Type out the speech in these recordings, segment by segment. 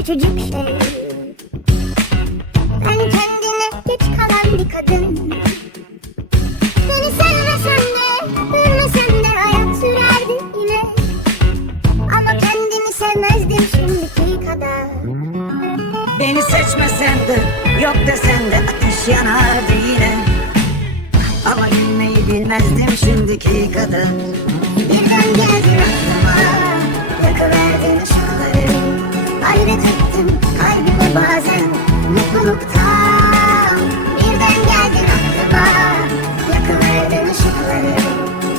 küçücük şey. Ben kendine geç kalan bir kadın. Beni sevmesen de, üzmesen de hayat sürerdi yine. Ama kendimi sevmezdim şimdiki kadar. Beni seçmesen de yok desen de ateş yanardı yine. Ama gülmeyi bilmezdim şimdiki kadar Hayret ettim bazen Mutluluktan Birden geldin aklıma Yakıverdin ışıkları.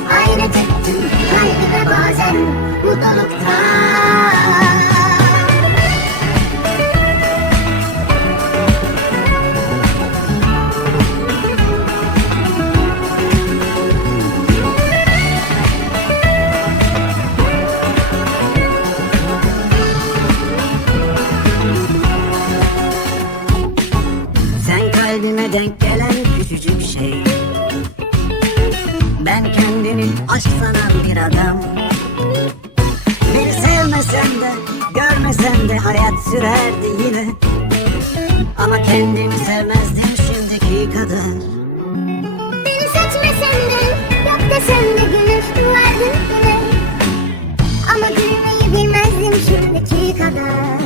Hayret ettim kalbime bazen Mutluluktan denk gelen küçücük şey. Ben kendini aşk sanan bir adam. Beni sevmesen de görmesen de hayat sürerdi yine. Ama kendimi sevmezdim şimdiki kadar Beni seçmesen de Yok desen de gülüş duvardın yine. Ama gülmeyi bilmezdim şimdiki kadar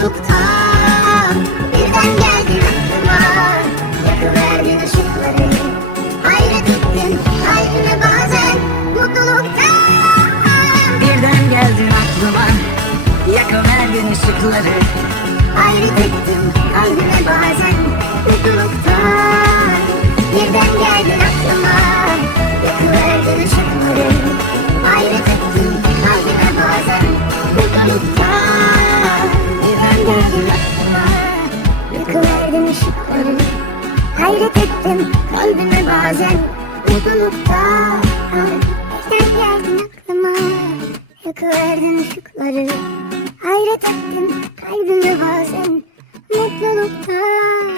Mutluluktan Birden geldin aklıma. Yakıverdin ışıkları. Hayret ettim kalbime bazen Mutluluktan Birden geldin aklıma. Yakıverdin ışıkları. Hayret ettim kalbime bazen mutluluktan Birden geldin aklıma. Yakıverdin ışıkları. Hayret ettim kalbime bazen mutluluktan yakıverdin ışıkları Hayret ettim kalbime bazen. Mutluluktan Birden geldin aklıma yakıverdin ışıkları. Hayret ettim kalbime bazen. Mutluluktan